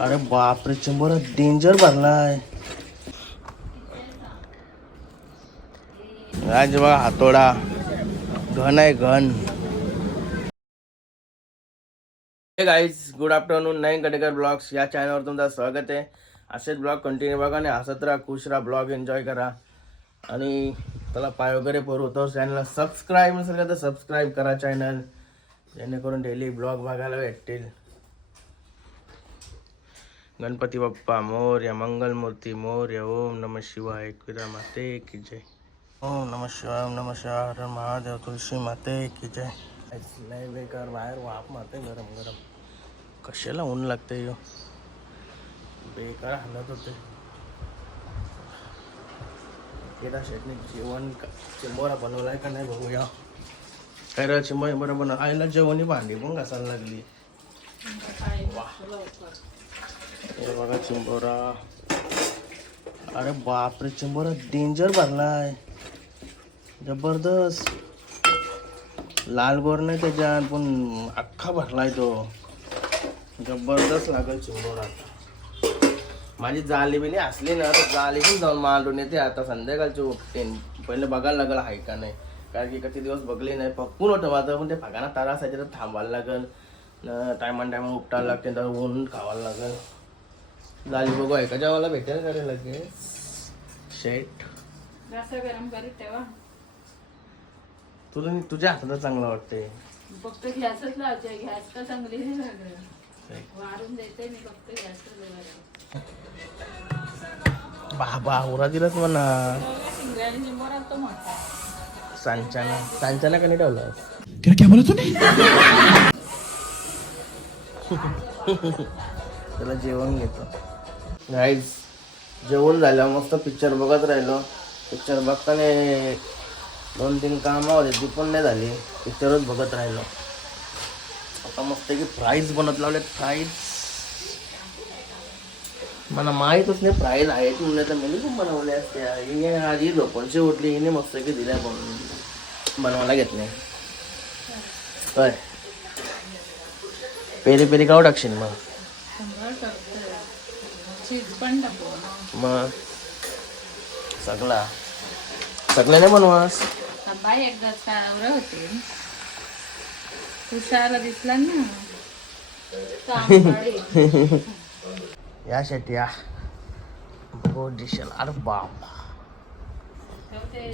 अरे बापरे chamber danger भरलाय. राज बघा हातोडा. घन आहे घन. Guys good afternoon nine Katekar blogs. या चॅनलवर तुमचं स्वागत आहे. असेच ब्लॉग कंटिन्यू बघा आणि हसत राहा खुश राहा ब्लॉग एन्जॉय करा. आणि त्याला पाय वगैरे पडू तर चॅनलला सबस्क्राईब नसेल का तर सबस्क्राईब करा चॅनल जेणेकरून डेली ब्लॉग बघायला भेटतील. गणपती बाप्पा मोर्या मंगलमूर्ती मोर्या ओम नम शिवाय एकविरा माते की जय ओम नम शिवाय ओम नम शिवाय हर महादेव तुळशी माते की जय नाही बेकार बाहेर वाप मारते गरम गरम कशाला ऊन लागते यो? बेकार हालत होते. केला शेटने जेवण चिंबोरा बनवलाय का नाही बघूया. काय रे चिंबोरा बरं बनव आईला जेवणी भांडी पण घासायला लागली. हे बघा चिंबोरा. अरे बापरे चिंबोरा डेंजर भरलाय. जबरदस्त. लाल गोर नाही त्याच्यात पण अख्खा भरलाय तो. जबरदस्त लागेल चिंबोरा. माझी जाली बिली असली ना तर जाली पण जाऊन मांडून येते. आता संध्याकाळची उठते. पहिले बघायला लागेल आहे का नाही. कारण की किती दिवस बघले नाही. पक्कून होतं माझं पण ते फगाना तारा असायचे तर थांबायला लागेल. टायमान टायमान उपटायला लागते तर ऊन खावायला लागेल. झाली बघू आहे का जेवायला भेटेल का रे लगेच? शेट. जास्त गरम करीत तेव्हा तुला तुझ्या हातात चांगलं वाटते फक्त गॅसच लावते गॅस का चांगली नाही वाढून देते मी फक्त गॅसच बाबा उरा दिलाच म्हणा. सांच्याना सांच्याना कधी ठेवलं? त्याला जेवण घेतो. नाईज जेवण झालं मस्त पिक्चर बघत राहिलो. पिक्चर बघताना दोन तीन कामं होते ती पण नाही झाली. पिक्चरच बघत राहिलो. आता मस्त की फ्राईज बनत लावले फ्राईज मला माहीतच नाही प्राईज आहेत म्हणलं तर मी पण बनवले असते. हिने आज ही झोपणची उठली हिने मस्त की दिल्या बनवून बनवायला घेतले. काय पेरी पेरी काव टाकशील मग. चीज पण टाकू मग? सगळा. सगळं नाही बनवास बाई एकदा काळावर होते. तुषारला दिसला ना. तांबडी. या शेट या बघू डिशल अरे बाप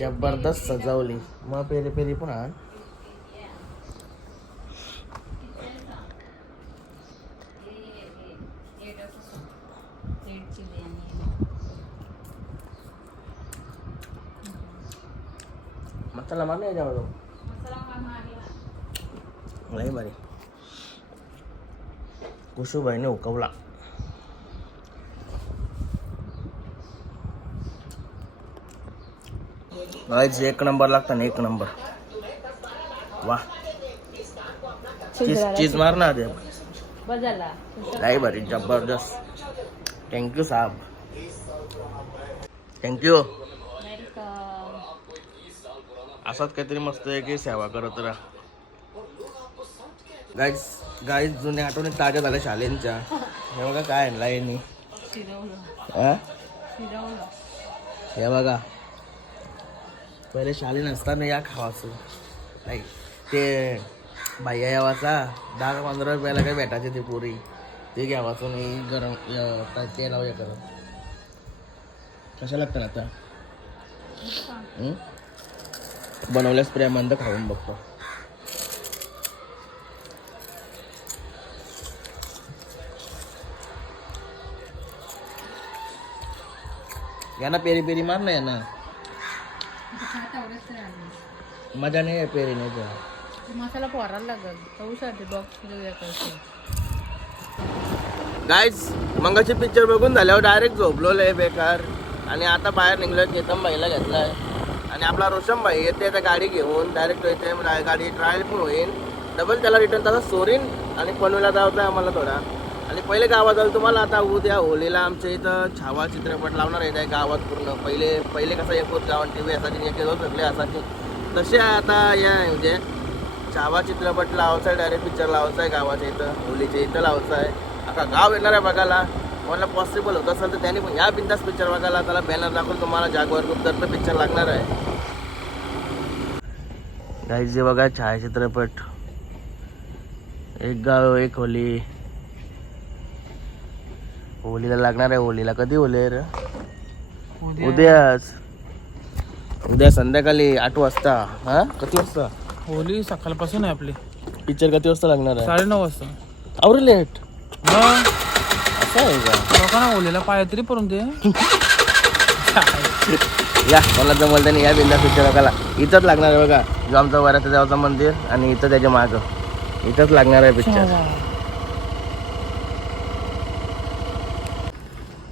जबरदस्त सजवली. मग पेरी पेरी पण आण. मसाला मार नाही याच्यावर मसाला कांदा आणि लई भारी कुशूबाईने उकवला गाईज एक नंबर लागता ना एक नंबर वा चीज चीज मार ना आधी बदलला लई भारी जबरदस्त थँक्यू साहब थँक्यू वेलकम असाच काहीतरी मस्त आहे की सेवा करत राहा. गाईज गाईज जुन्या आठवणी ताज्या झाल्या शालेंच्या. हे बघा काय आणला यांनी. हा? हे बघा. पहिले शाले नसताना या खावाचं. नाही ते बाह्या यावाचा दहा पंधरा रुपयाला काय भेटायचे ते पुरी. ते घ्यावाचं नाही गरम य- ते लावूया करत कशा लागतात आता? बनवल्यास प्रेमांत खाऊन बघतो. यांना पेरी पेरी मार ना यांना. मजा नाही आहे पेरी नाही मसाला पोरायला लागल. बॉक्स गाईज मंगाची पिक्चर बघून झाल्यावर डायरेक्ट झोपलो लय बेकार. आणि आता बाहेर निघलो चेतन भाईला घेतलाय. आणि आपला रोशम भाई येते आता गाडी घेऊन डायरेक्ट येते गाडी ट्रायल पण होईल. डबल त्याला रिटर्न तसा सोरीन आणि पनवेला जायचं आहे आम्हाला थोडा. आणि पहिले गावात जाऊ तुम्हाला आता उद्या होलीला आमच्या इथं छावा चित्रपट लावणार आहे त्या गावात पूर्ण. पहिले पहिले कसं एक होत गावात टी व्ही असायची एक होत सगळे असायचे. तसे आता या म्हणजे छावा चित्रपट लावायचा आहे डायरेक्ट पिक्चर लावायचा आहे गावाच्या इथं होलीच्या इथं लावायचा आहे अख्खा गाव येणार आहे बघायला. मला पॉसिबल होत असेल तर त्यांनी पण या बिंदास पिक्चर बघायला त्याला बॅनर दाखवून तुम्हाला जागवार गुप्तर्फ पिक्चर लागणार आहे. गाईज जे बघा छायाचित्रपट. एक गाव एक होली. होलीला लागणार आहे होलीला. कधी होली रे? उद्याच. उद्या संध्याकाळी आठ वाजता. हा? किती वाजता? होली सकाळपासून आहे आपली. पिक्चर किती वाजता लागणार आहे? साडेनऊ वाजता. अवरे लेट असं आहे का? लोकांना होलीला पाय तरी पडून ते या मला जमल त्याने या बिंदा पिक्चर बघायला इथंच लागणार आहे बघा. जो आमचं वराचं देवाचं मंदिर आणि इथं त्याच्या मागं. इथंच लागणार आहे पिक्चर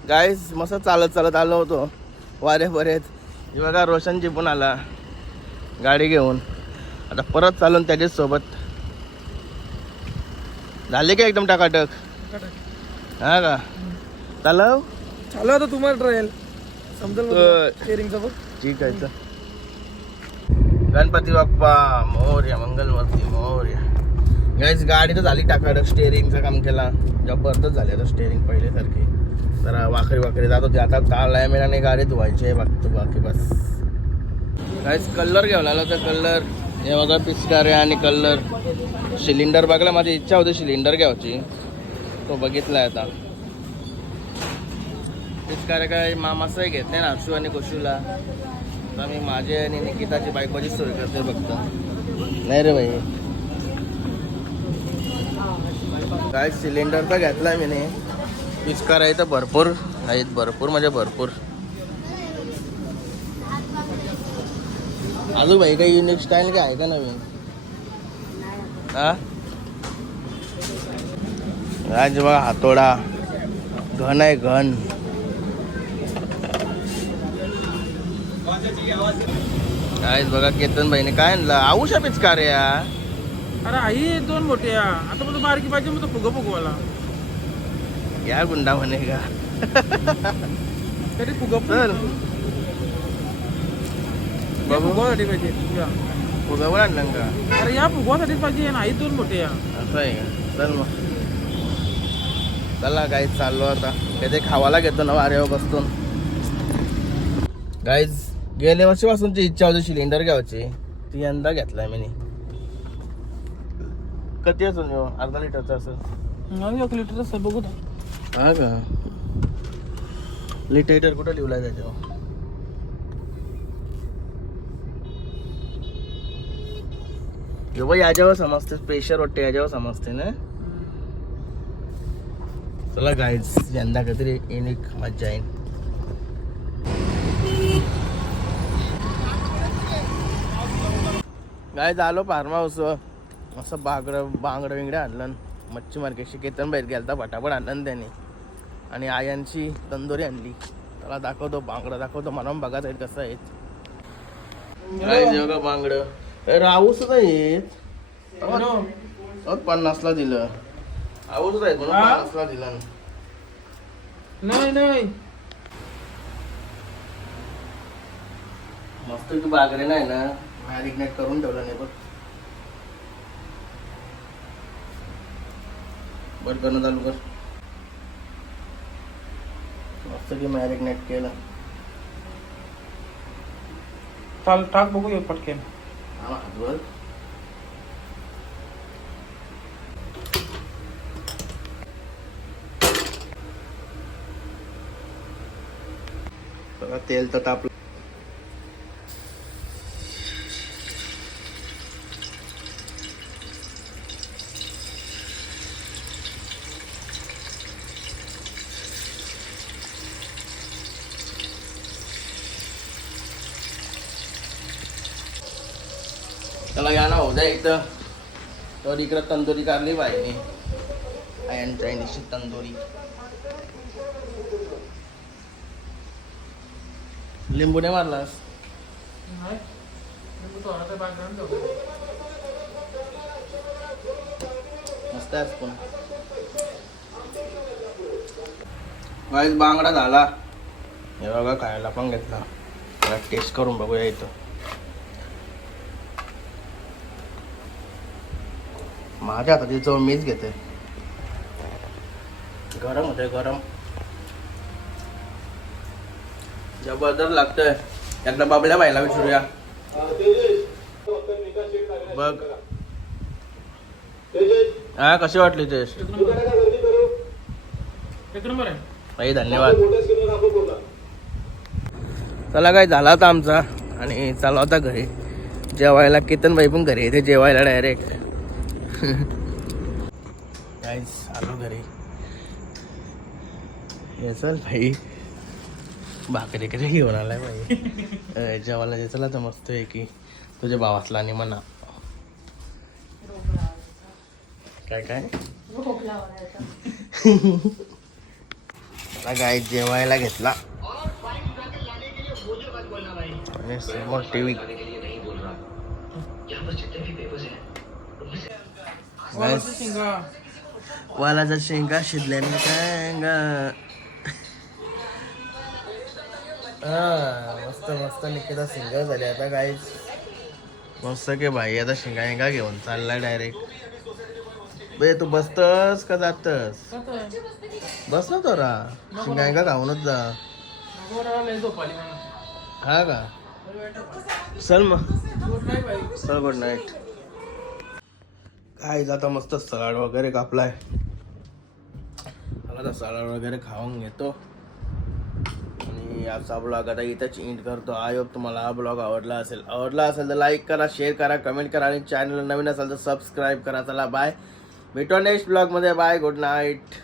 गाईस मस्त चालत चालत आलो होतो. वारे बरेच बघा रोशनजी पण आला. गाडी घेऊन. आता परत चालून त्याच्याच सोबत झाले का एकदम टाकाटक. हा का? चालव चालू आता तुम्हाला ट्रायल समजेल स्टेरिंगचा बघ. ठीक आहे चल. गणपती बाप्पा मोर्या मंगलमूर्ती मोर्या. गाईस गाडी तर झाली टाकाटक स्टेअरिंगचं काम केला. जबरदस्त झाली आता स्टेअरिंग पहिल्यासारखी. जरा वाकरी वाकरी जात होती. आता काल आणि गाडी धुवायची आहे बघतो बाकी बस. गाईस कलर घेऊन आलो तर कलर हे बघा पिचकारे आणि कलर सिलेंडर बघायला माझी इच्छा होती सिलेंडर घ्यायची तो बघितलाय आता. पिचकारे काय मामासही घेत नाही ना अक्षू आणि कुशूला. तर मी माझे आणि निकिताची बायकोची सोय करते बघता नाही रे भाई काय सिलेंडर तर घेतला मी नाही पिचकार आहे तर भरपूर. आहेत भरपूर म्हणजे भरपूर. अजून भाई काही युनिक स्टाईल काय आहे का नवीन? हा? राज बघा हातोडा घन आहे घन. काय बघा केतन भाईने काय आणलं? आऊशा पिचकार या अरे आई दोन मोठे आता मला बारकी पाहिजे मग फुग फुगवाला या गुंडा म्हणे का? तरी फुग चल. बघू. फुगवासाठी पाहिजे. या. फुगावर आणलं का? अरे या फुगवासाठीच पाहिजे आई दोन मोठे या. असं आहे का? चल मग. चला गाईज चाललो आता. काहीतरी खावायला घेतो ना वाऱ्यावर बसतून गाईज गेल्या वर्षीपासूनची इच्छा होती सिलेंडर घ्यायची. ती यंदा घेतलाय मी. असून ह्यो? अर्धा लिटरचा असं नाही एक लिटर बघू हा का? लिटर कुठं लिहिलाय त्याच्यावर जो बाई याच्यावर समजते प्रेशर वाटते याच्यावर समजते ना? चला गाईज यंदा काहीतरी युनिक मज्जा येईल. गाय आलो फार्मा हाऊस असं बागडं बांगडं विंगडं आणलं. मच्छी मार्केटशी केतन बाहेर गेलता फटाफट आणलं त्याने. आणि आयांची तंदुरी आणली. त्याला दाखवतो बांगडं दाखवतो मला बघायचं आहे कसं आहे. काय बघा बांगडं. ए, राहू सुद्धा येत अहो, पन्नासला दिलं. आऊच आहे म्हणून हा? पन्नासला दिलं नाही नाही मस्त तू बागरे नाही ना. मॅरिनेट करून ठेवलं नाही बघ. बट करणं चालू कर. मस्त की मॅरिनेट केलं. चाल टाक बघू एक पटकेन. हा हातवर तेल तर तापलं त्याला या ना उद्या इथं तर इकडं तंदुरी काढली पाहिजे आयन चायनीजची तंदुरी लिंबू नाही मारलास? मस्त आहे पण. बांगडा झाला. हे बघा खायला पण घेतला. टेस्ट करून बघूया इथं. माझ्या हाताची चव मीच घेते. गरम होते गरम. जबरदस्त लागतंय. एकदा बाबल्या बायला विचारूया. बघ. हा कशी वाटली टेस्ट भाई धन्यवाद. चला काय झाला आता आमचा. आणि चालू आता घरी. जेवायला केतन भाई पण घरी येते. जेवायला डायरेक्ट काहीच आलो घरी. हे चल भाई भाकरी कधी घेऊन आलाय भाई अं, जेवायला जे चला तर मस्त आहे की तुझ्या भावातला आणि म्हणा काय काय? काय जेवायला घेतला. आणि समोर वालाचा शिंगा. वालाचा शेंगा शिजल्याने काय हा मस्त मस्त निकिता सिंगर झाले. आता काय मस्त के भाई आता शिंगा शेंगा घेऊन चाललाय डायरेक्ट बे तू बसतस का जातस? बस ना तोरा. शिंगा शेंगा खाऊनच जा. हा का? चल मग. चल गुड नाईट काय जाता मस्त सलाड वगैरे कापलाय. मला आता सलाड वगैरे खाऊन घेतो. आणि आजचा ब्लॉग आता इथंच एंड करतो आय होप तुम्हाला हा ब्लॉग आवडला असेल आवडला असेल तर लाईक करा शेअर करा कमेंट करा आणि चॅनल नवीन असेल तर सबस्क्राईब करा चला बाय भेटो नेक्स्ट ब्लॉगमध्ये बाय गुड नाईट